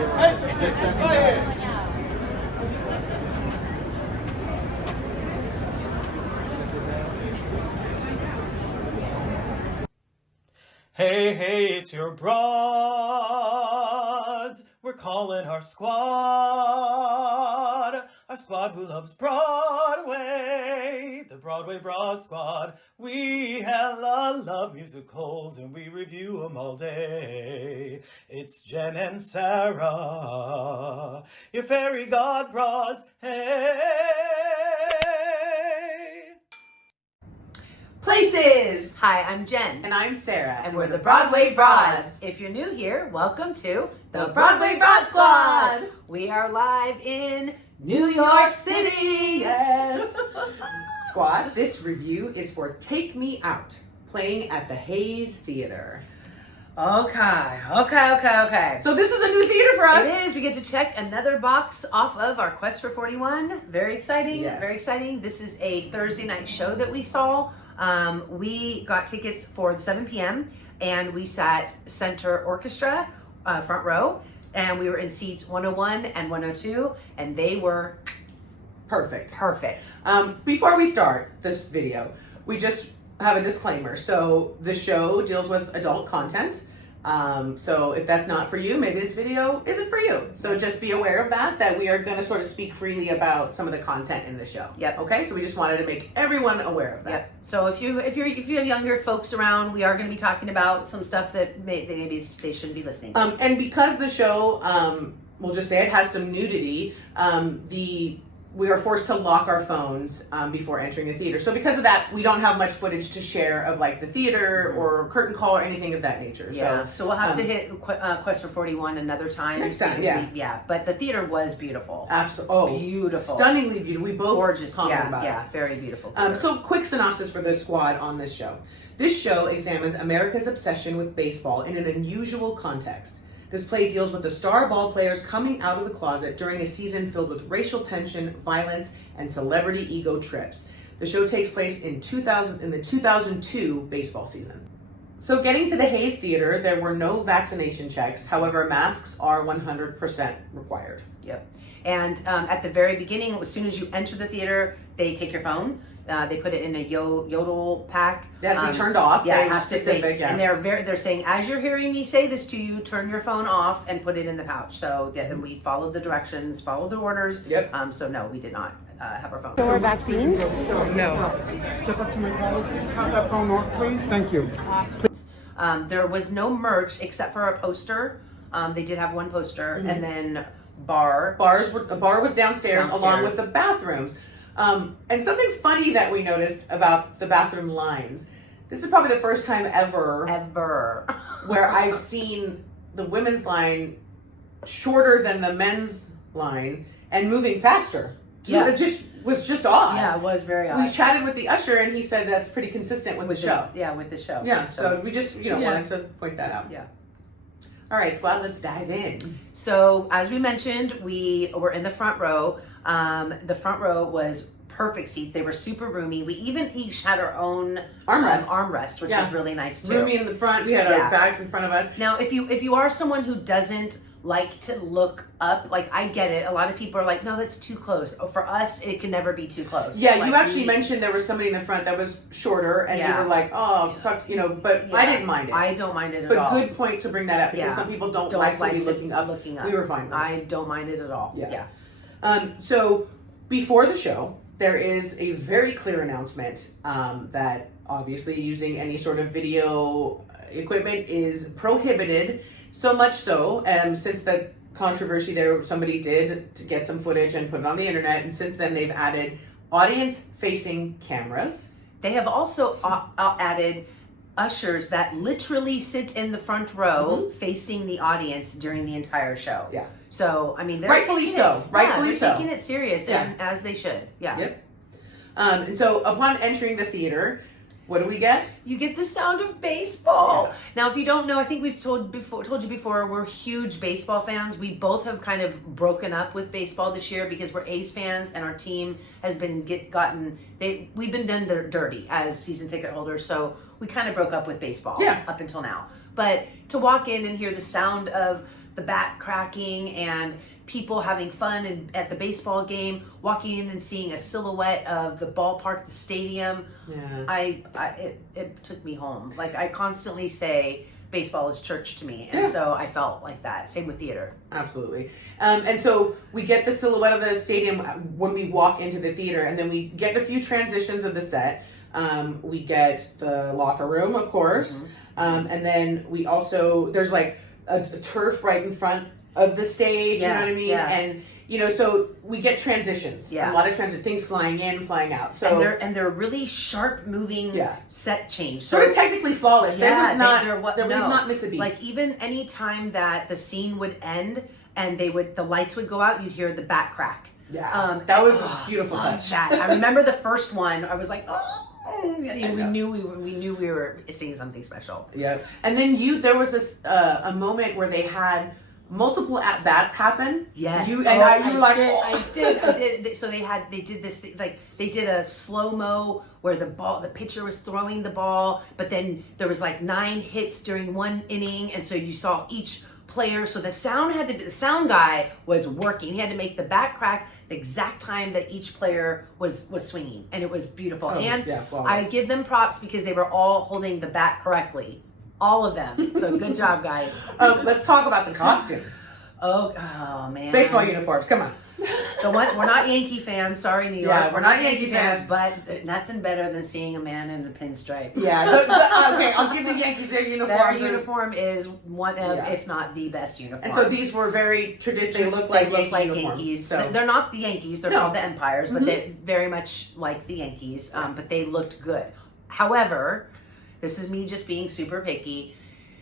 Hey, hey, it's your broads. We're calling our squad who loves Broadway, the Broadway Broad Squad. We hella love musicals and we review them all day. It's Jen and Sarah, your fairy god broads. Hey. Places! Hi, I'm Jen. And I'm Sarah. And we're the Broadway Broads. If you're new here, welcome to the Broadway Broad Squad. We are live in New York City. Yes. Squad, this review is for Take Me Out, playing at the Hayes Theater. Okay. So this is a new theater for us. It is. We get to check another box off of our Quest for 41. Very exciting. Yes. Very exciting. This is a Thursday night show that we saw. We got tickets for 7 p.m. and we sat center orchestra, front row, and we were in seats 101 and 102, and they were perfect. Before we start this video, we just have a disclaimer. So the show deals with adult content. So if that's not for you, maybe this video isn't for you. So just be aware of that we are going to sort of speak freely about some of the content in the show. Yep. Okay. So we just wanted to make everyone aware of that. Yep. So if you have younger folks around, we are going to be talking about some stuff that maybe they shouldn't be listening to. And because the show, we'll just say it has some nudity, we are forced to lock our phones before entering the theater. So because of that, we don't have much footage to share of like the theater or curtain call or anything of that nature. Yeah. So we'll have to hit Quest for 41 another time. Next time, yeah. Yeah. But the theater was beautiful. Absolutely. Oh, beautiful. Stunningly beautiful. We both gorgeous. commented about it. Yeah, very beautiful. So quick synopsis for the squad on this show. This show examines America's obsession with baseball in an unusual context. This play deals with the star ball players coming out of the closet during a season filled with racial tension, violence, and celebrity ego trips. The show takes place in the 2002 baseball season. So getting to the Hayes Theater, there were no vaccination checks. However, masks are 100% required. Yep. And at the very beginning, as soon as you enter the theater, they take your phone. They put it in a yodel pack. That's to be turned off. Yeah, it has specific. Yeah. And they're saying, as you're hearing me say this to you, turn your phone off and put it in the pouch. So then we followed the directions, followed the orders. Yep. So no, we did not have our phone. Or vaccines? No. Step up to my colleague, please. Have that phone off, please. Thank you. There was no merch except for a poster. They did have one poster, and then a bar was downstairs along with the bathrooms. And something funny that we noticed about the bathroom lines. This is probably the first time ever where I've seen the women's line shorter than the men's line and moving faster. Yeah. It was just odd. Yeah, it was very odd. We chatted with the usher and he said that's pretty consistent with the show. With the show. Yeah, so we just wanted to point that out. Yeah. All right, squad, let's dive in. So as we mentioned, we were in the front row. The front row was perfect seats. They were super roomy. We even each had our own armrest, which was really nice too. Roomy in the front. We had our bags in front of us. Now, if you are someone who doesn't like to look up, like I get it. A lot of people are like, no, that's too close. Oh, for us, it can never be too close. Yeah, like you actually mentioned there was somebody in the front that was shorter, and you were like, oh, sucks, but I didn't mind it. I don't mind it at all. But good point to bring that up because some people don't like to be looking up. We were fine with it. I don't mind it at all. Yeah. So before the show, there is a very clear announcement that obviously using any sort of video equipment is prohibited. So much so, since the controversy there, somebody did to get some footage and put it on the internet, and since then they've added audience-facing cameras. They have also added ushers that literally sit in the front row facing the audience during the entire show. Yeah. So, I mean, they're rightfully so. Rightfully so. Taking it serious, and as they should. Yeah. Yep. And so upon entering the theater, what do we get? You get the sound of baseball. Yeah. Now, if you don't know, I think we've told you before, we're huge baseball fans. We both have kind of broken up with baseball this year because we're A's fans, and our team has been we've been done dirty as season ticket holders. So we kind of broke up with baseball up until now. But to walk in and hear the sound of the bat cracking and people having fun at the baseball game, walking in and seeing a silhouette of the ballpark, the stadium. It took me home. Like, I constantly say baseball is church to me, and so I felt like that. Same with theater. Absolutely. And so we get the silhouette of the stadium when we walk into the theater, and then we get a few transitions of the set. We get the locker room, of course, and then we also, there's like a turf right in front of the stage, you know what I mean? And so we get transitions, a lot of things flying in, flying out. So they're really sharp moving set change. Sort of technically flawless. There was not miss a beat. Like, even any time that the scene would end and the lights would go out, you'd hear the bat crack. Yeah, that was a beautiful touch. I remember the first one. I was like, we knew we were seeing something special. Yeah, and then there was this a moment where they had multiple at bats happen. Yes, you were like, I did. So they did this thing, like they did a slow mo where the pitcher was throwing the ball, but then there was like 9 hits during one inning, and so you saw each player. So the sound guy was working. He had to make the bat crack the exact time that each player was swinging, and it was beautiful. I give them props because they were all holding the bat correctly. All of them. So good job, guys. Let's talk about the costumes. Oh man. Baseball uniforms. Come on. We're not Yankee fans. Sorry, New York. Yeah, we're not Yankee fans. But nothing better than seeing a man in a pinstripe. Yeah. Okay, I'll give the Yankees their uniforms. Their uniform is one of, if not the best uniform. And so these were very traditional. They look like Yankees. So. They're not the Yankees. They're called the Empires, but they're very much like the Yankees. But they looked good. However, this is me just being super picky.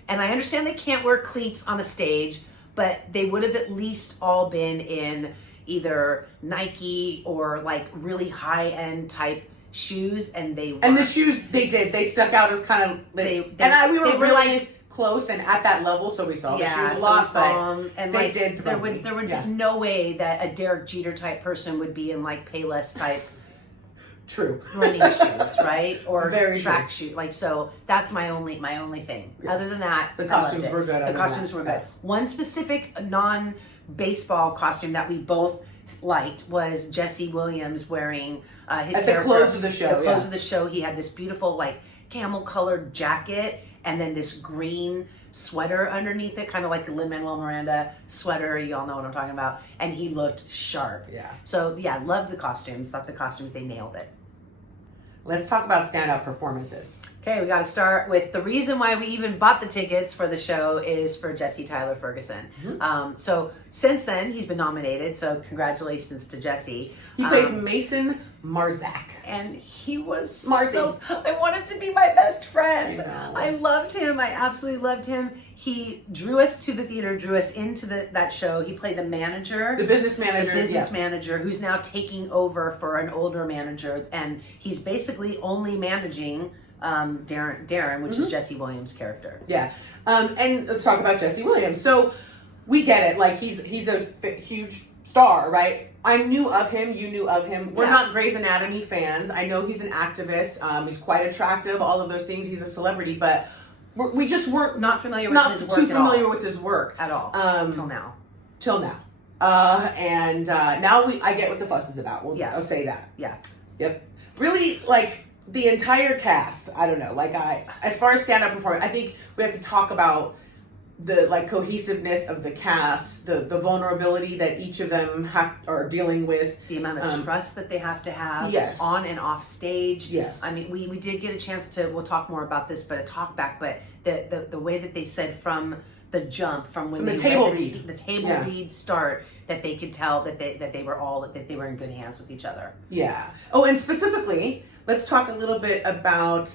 And I understand they can't wear cleats on a stage, but they would have at least all been in either Nike or like really high-end type shoes, and they weren't. And the shoes they stuck out as kind of we were really like, close and at that level, so we saw the shoes a lot, and they like, did there would be no way that a Derek Jeter type person would be in like Payless type running shoes, right? Or track shoes. Like, so that's my only thing. Other than that, the costumes were good. The costumes were good. One specific non-baseball costume that we both liked was Jesse Williams wearing his at the close of the show. At the close of the show, he had this beautiful like camel-colored jacket and then this green sweater underneath it, kind of like the Lin-Manuel Miranda sweater. You all know what I'm talking about. And he looked sharp. Yeah. So yeah, loved the costumes. Thought the costumes, they nailed it. Let's talk about standout performances. Okay, we got to start with the reason why we even bought the tickets for the show is for Jesse Tyler Ferguson. So since then, he's been nominated. So congratulations to Jesse. He plays Mason Marzak. And he was Marcy. I wanted to be my best friend. I loved him. I absolutely loved him. He drew us to the theater, drew us into that show. He played the manager. The business manager. The business manager who's now taking over for an older manager. And he's basically only managing Darren, which is Jesse Williams' character. Yeah. And let's talk about Jesse Williams. So we get it. Like, he's a huge star, right? I knew of him. You knew of him. We're not Grey's Anatomy fans. I know he's an activist. He's quite attractive. All of those things. He's a celebrity, but we just weren't not familiar with his work. Not too familiar with his work at all. Till now. And now I get what the fuss is about. I'll say that. Yeah. Yep. Really, like, the entire cast, I don't know, like, as far as stand-up performance, I think we have to talk about the, like, cohesiveness of the cast, the vulnerability that each of them are dealing with. The amount of trust that they have to have on and off stage. Yes. I mean, we did get a chance to, we'll talk more about this, but a talk back, but the way that they said from the jump, from when the table read start, that they could tell that they were in good hands with each other. Yeah. Oh, and specifically, let's talk a little bit about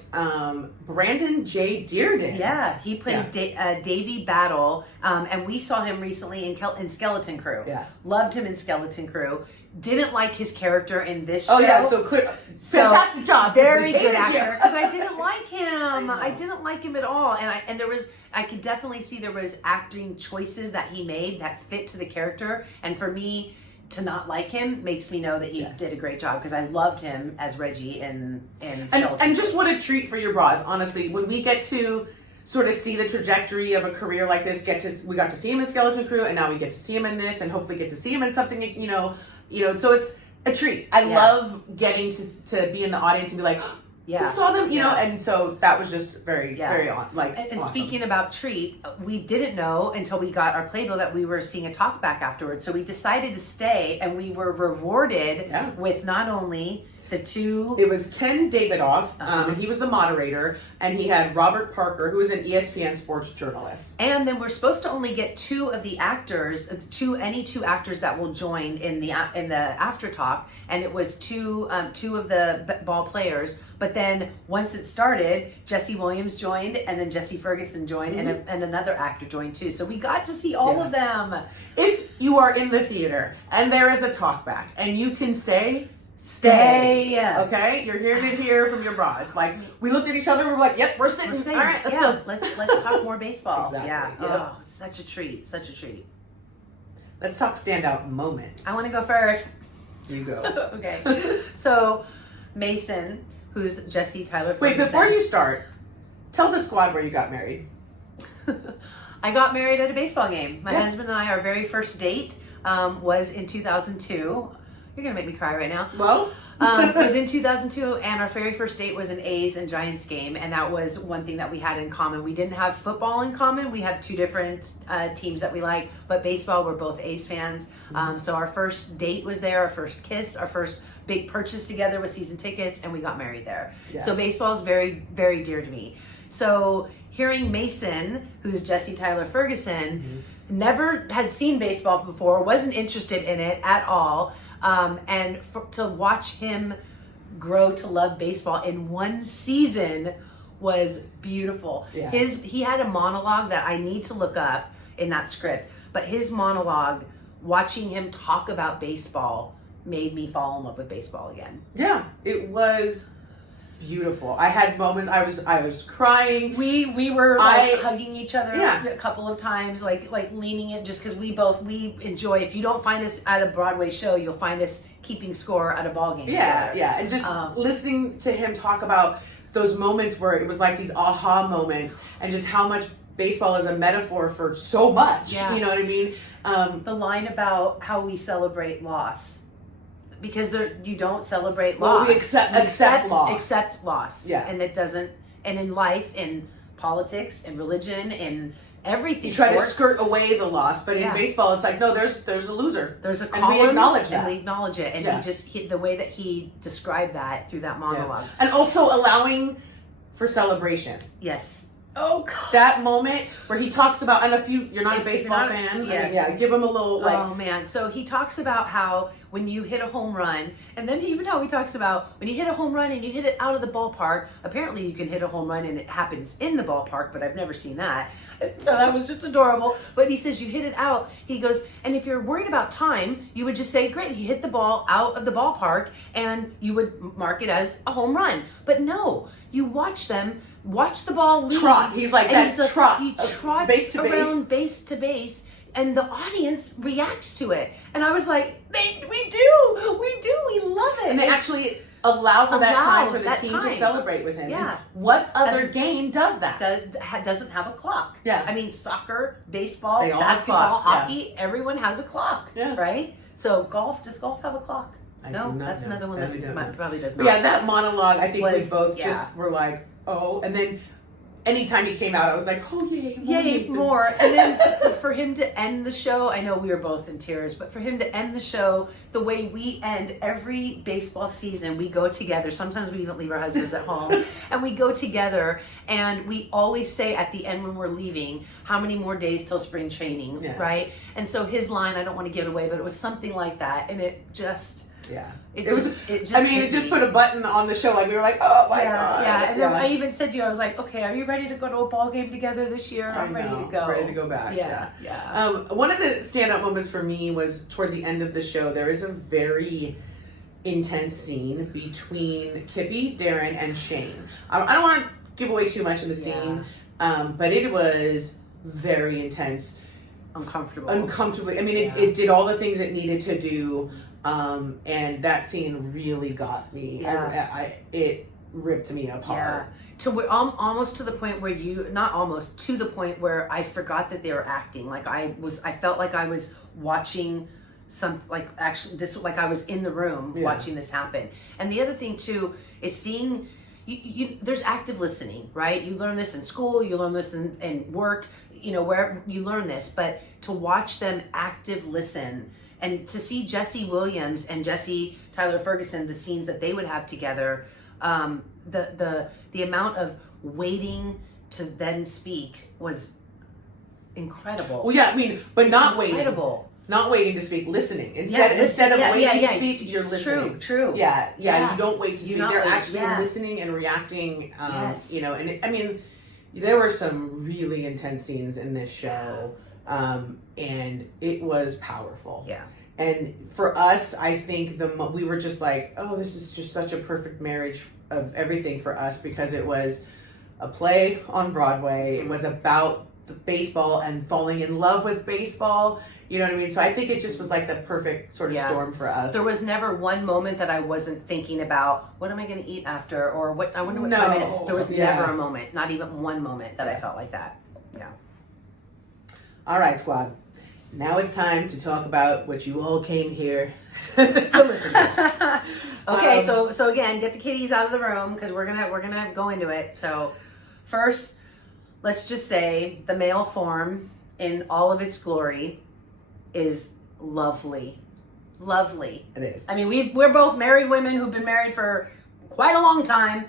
Brandon J. Dearden. Yeah, he played Davy Battle, and we saw him recently in Skeleton Crew. Yeah. Loved him in Skeleton Crew. Didn't like his character in this show. Oh yeah, so fantastic job. Very good actor. Because I didn't like him. I didn't like him at all. And I could definitely see there was acting choices that he made that fit to the character. And for me, to not like him makes me know that he did a great job, because I loved him as Reggie in Skeleton. And just what a treat for your broads, honestly. When we get to sort of see the trajectory of a career like this. We got to see him in Skeleton Crew, and now we get to see him in this, and hopefully get to see him in something, so it's a treat. I love getting to be in the audience and be like, we saw them, you know, and so that was just very And awesome. speaking about treat, we didn't know until we got our playbill that we were seeing a talk back afterwards. So we decided to stay, and we were rewarded with not only the two. It was Ken Davidoff, and he was the moderator, and he had Robert Parker, who is an ESPN sports journalist. And then we're supposed to only get two of the actors, any two actors that will join in the after talk, and it was two of the ball players. But then once it started, Jesse Williams joined, and then Jesse Ferguson joined, and another actor joined too. So we got to see all of them. If you are in the theater and there is a talk back, and you can stay. Okay, you're here to hear from your broads. Like, we looked at each other, we were like, "Yep, we're sitting. All right, let's go. Let's talk more baseball." Exactly. Yeah. Yep. Oh, such a treat. Let's talk standout moments. I want to go first. You go. Okay. So, Mason, who's Jesse Tyler Ferguson. Wait, before you start, tell the squad where you got married. I got married at a baseball game. My husband and I, our very first date was in 2002. You're going to make me cry right now. Well, it was in 2002, and our very first date was an A's and Giants game, and that was one thing that we had in common. We didn't have football in common. We had two different teams that we liked, but baseball, we're both A's fans. So our first date was there, our first kiss, our first big purchase together was season tickets, and we got married there. Yeah. So baseball is very, very dear to me. So hearing Mason, who's Jesse Tyler Ferguson, never had seen baseball before, wasn't interested in it at all. And to watch him grow to love baseball in one season was beautiful. Yeah. He had a monologue that I need to look up in that script, but his monologue, watching him talk about baseball, made me fall in love with baseball again. Yeah, it was beautiful. I had moments I was crying. We were hugging each other a couple of times, like leaning in, just because we enjoy. If you don't find us at a Broadway show, you'll find us keeping score at a ball game. Yeah, and just listening to him talk about those moments where it was like these aha moments, and just how much baseball is a metaphor for so much. Yeah. You know what I mean? The line about how we celebrate loss. Because you don't celebrate loss. Well, we accept loss. Accept loss. Yeah. And it doesn't, and in life, in politics, in religion, in everything. You try to skirt away the loss, but in baseball, it's like, no, there's a loser. There's a column, and we acknowledge that. And we acknowledge it. And the way that he described that through that monologue. And also allowing for celebration. Yes. Oh, God. That moment where he talks about, and if you're not a baseball fan, give him a little, oh, man. So he talks about how when you hit a home run, and then even how he talks about when you hit a home run and you hit it out of the ballpark, apparently you can hit a home run and it happens in the ballpark, but I've never seen that. So that was just adorable. But he says you hit it out. He goes, and if you're worried about time, you would just say, great, he hit the ball out of the ballpark, and you would mark it as a home run. But no, you watch the ball leave. Trot. He's like that trot. He trots around base to base, and the audience reacts to it. And I was like, we do, we love it. And they actually allow for that time for the team to celebrate with him. Yeah. And what other game does that? Doesn't have a clock. Yeah. I mean, soccer, baseball, basketball, hockey, everyone has a clock. Yeah. Right? So does golf have a clock? No, that's another one that probably does not. Yeah, that monologue, I think we both just were like, oh, and then anytime he came out, I was like, oh, yay, more. And then for him to end the show, I know we were both in tears, but for him to end the show the way we end every baseball season, we go together. Sometimes we even leave our husbands at home, and we go together, and we always say at the end when we're leaving, how many more days till spring training, right? And so his line, I don't want to give it away, but it was something like that, and it just... Yeah. It just put a button on the show. Like, we were like, oh my God. Yeah. And then I even said to you, I was like, okay, are you ready to go to a ball game together this year? I'm ready to go. I'm ready to go back. Yeah. One of the standout moments for me was toward the end of the show. There is a very intense scene between Kippy, Darren, and Shane. I don't want to give away too much in the scene, but it was very intense. Uncomfortably. I mean, it did all the things it needed to do. And that scene really got me. Yeah. ripped me apart. Yeah. Almost to the point where not almost, to the point where I forgot that they were acting. Like I felt like I was watching like I was in the room watching this happen. And the other thing too is seeing, there's active listening, right? You learn this in school, you learn this in work, where you learn this, but to watch them active listen and to see Jesse Williams and Jesse Tyler Ferguson, the scenes that they would have together, the amount of waiting to then speak was incredible. Well, yeah, I mean, but not waiting. Incredible. Not waiting to speak, listening. Instead of waiting to speak, you're listening. True. Yeah. You don't wait to speak. They're actually yeah. listening and reacting. Yes. I mean, there were some really intense scenes in this show, and it was powerful. Yeah. And for us, I think we were just like, oh, this is just such a perfect marriage of everything for us, because it was a play on Broadway. It was about the baseball and falling in love with baseball. You know what I mean? So I think it just was like the perfect sort of storm for us. There was never one moment that I wasn't thinking about, what am I going to eat after? Or I wonder what time it is. There was never a moment, not even one moment that I felt like that. Yeah. All right, squad. Now it's time to talk about what you all came here to listen to. Okay, so again, get the kitties out of the room because we're gonna go into it. So first, let's just say the male form in all of its glory is lovely. Lovely. It is. I mean, we're both married women who've been married for quite a long time.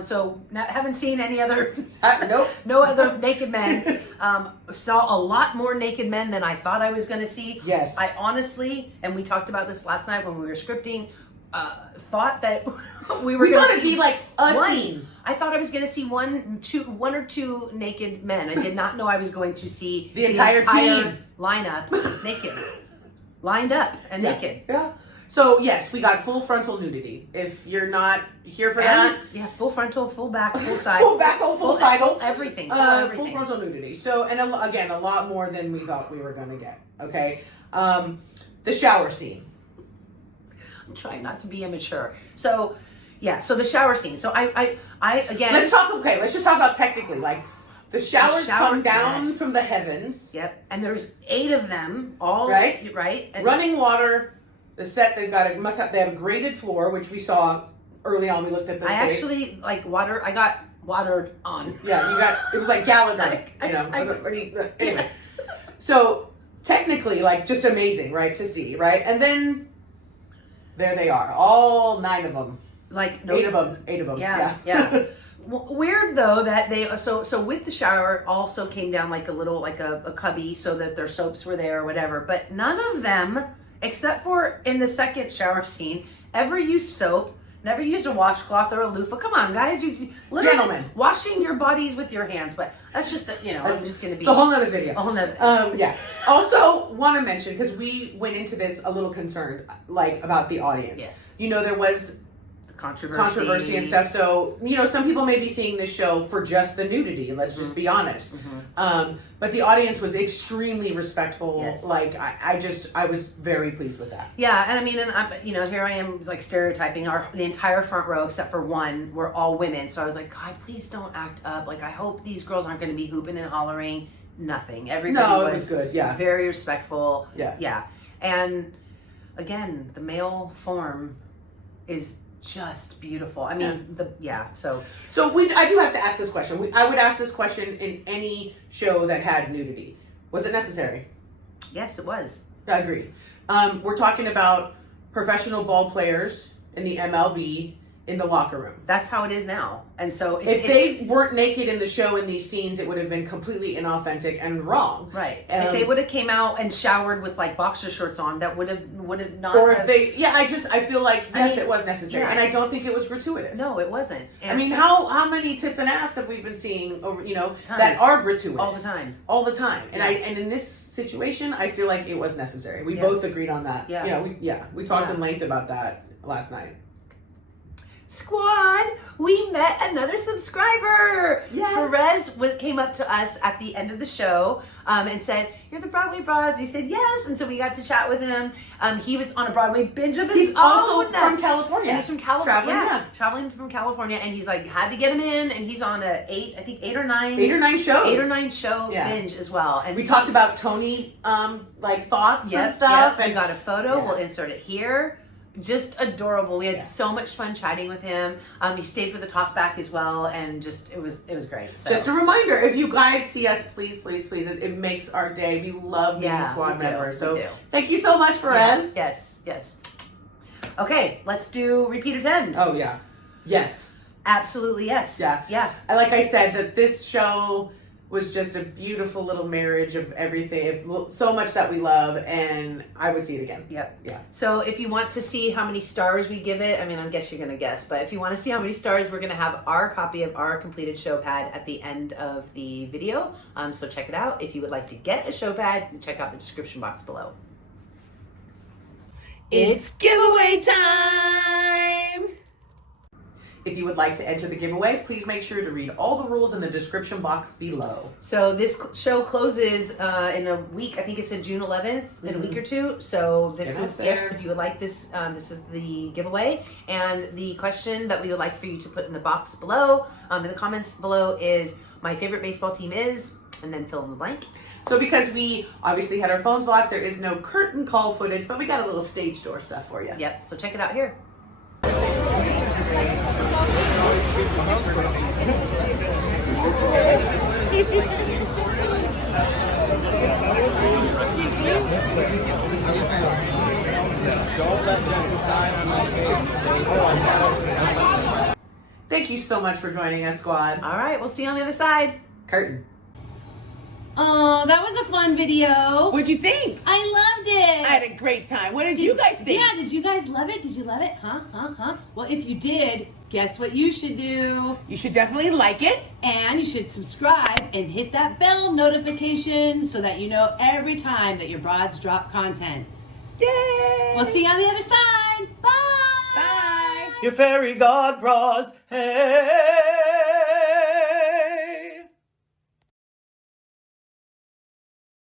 So haven't seen any other, nope. no other naked men. Saw a lot more naked men than I thought I was going to see. Yes. I honestly, and we talked about this last night when we were scripting, thought that we were going to be like a scene. I thought I was going to see one or two naked men. I did not know I was going to see the entire team lineup naked, lined up and naked. Yeah. So yes, we got full frontal nudity. If you're not here for that, full frontal, full back, full side, full back, full side, everything, full frontal nudity. So, and again, a lot more than we thought we were going to get. Okay, the shower scene. I'm trying not to be immature. So, so the shower scene. So I again. Let's just talk about technically, like the showers come down from the heavens. Yep, and there's 8 of them, all right, and running water. The set they have a graded floor, which we saw early on. We looked at this. I actually like water. I got watered on. Yeah, it was like Gallagher. Anyway, so technically, like, just amazing, right, to see, right? And then there they are, all 9 of them. Like 8 of them. Yeah. Weird though that they so with the shower also came down like a little like a cubby so that their soaps were there or whatever, but none of them, except for in the second shower scene, ever used soap, never used a washcloth or a loofah. Come on, guys, gentlemen, washing your bodies with your hands. But that's just I'm just gonna be it's a whole nother video. A whole nother. Yeah. Also, want to mention, because we went into this a little concerned, like, about the audience. Yes. There was controversy and stuff. So, some people may be seeing this show for just the nudity. Let's just be honest. But the audience was extremely respectful. Yes. Like, I was very pleased with that. Yeah, and I mean, here I am, like, stereotyping. The entire front row, except for one, were all women. So I was like, God, please don't act up. Like, I hope these girls aren't going to be hooping and hollering. Nothing. Everybody was good. Yeah. Very respectful. Yeah. And again, the male form is just beautiful. I mean, So I do have to ask this question. I would ask this question in any show that had nudity. Was it necessary? Yes, it was. I agree. We're talking about professional ball players in the MLB in the locker room. That's how it is now. And so if they weren't naked in the show in these scenes, it would have been completely inauthentic and wrong. Right. If they would have came out and showered with like boxer shorts on, that would have not. Or if they, I feel like it was necessary, and I don't think it was gratuitous. No, it wasn't. And I mean, how many tits and ass have we been seeing over that are gratuitous all the time? And and in this situation, I feel like it was necessary. We both agreed on that. We talked in length about that last night. Squad, we met another subscriber. Yes. Perez came up to us at the end of the show and said, "You're the Broadway Broads." We said yes, and so we got to chat with him. He was on a Broadway binge of his He's own. also from California. And he's from California. Traveling Traveling from California, and he's like had to get him in, and he's on eight or nine show binge as well. And we talked about Tony like thoughts and stuff. Yep. And we got a photo. Yeah. We'll insert it here. Just adorable. We had so much fun chatting with him. He stayed for the talk back as well, and just it was great. So. Just a reminder, if you guys see us, please, it makes our day. We love meeting squad members. So thank you so much, Perez. Yes. Okay, let's do repeat attend. Oh yeah. Yes. Absolutely yes. Yeah. Like I said, that this show was just a beautiful little marriage of everything, so much that we love, and I would see it again. Yep. Yeah. So if you want to see how many stars we give it, I mean, I guess you're going to guess, but if you want to see how many stars, we're going to have our copy of our completed show pad at the end of the video. So check it out. If you would like to get a show pad, check out the description box below. It's giveaway time! If you would like to enter the giveaway, please make sure to read all the rules in the description box below. So this show closes in a week. I think it's in June 11th, in a week or two. So this is, if you would like this, this is the giveaway. And the question that we would like for you to put in the box below, in the comments below, is my favorite baseball team is, and then fill in the blank. So because we obviously had our phones locked, there is no curtain call footage, but we got a little stage door stuff for you. Yep, so check it out here. Thank you so much for joining us, squad. All right, we'll see you on the other side. Curtain. Oh, that was a fun video. What'd you think? I loved it. I had a great time. What did you guys think? Yeah, did you guys love it? Did you love it? Huh? Well, if you did, guess what you should do? You should definitely like it. And you should subscribe and hit that bell notification so that you know every time that your broads drop content. Yay! We'll see you on the other side. Bye! Bye! Your fairy god broads, hey!